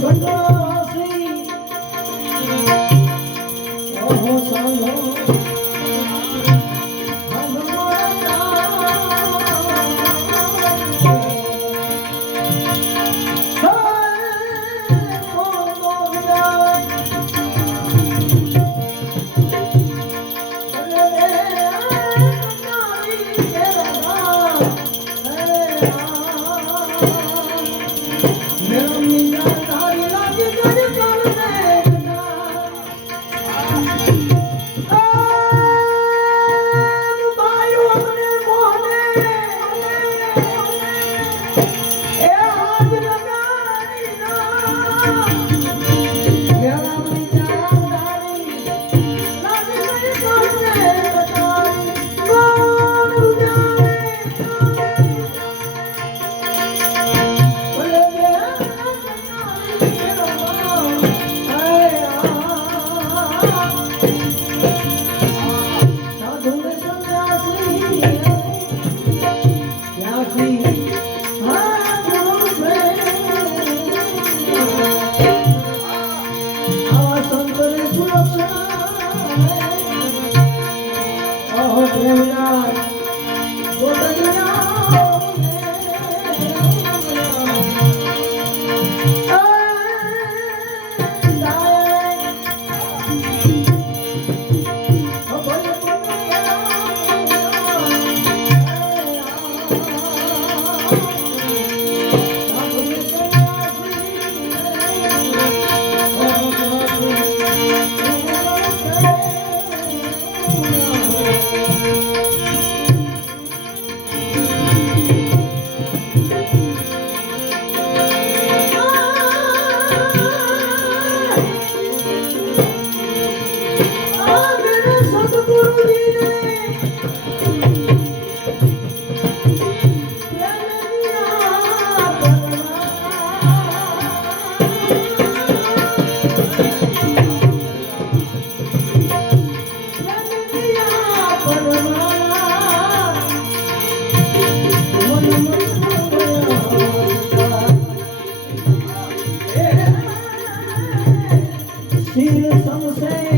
જુદા Tira, somos seis.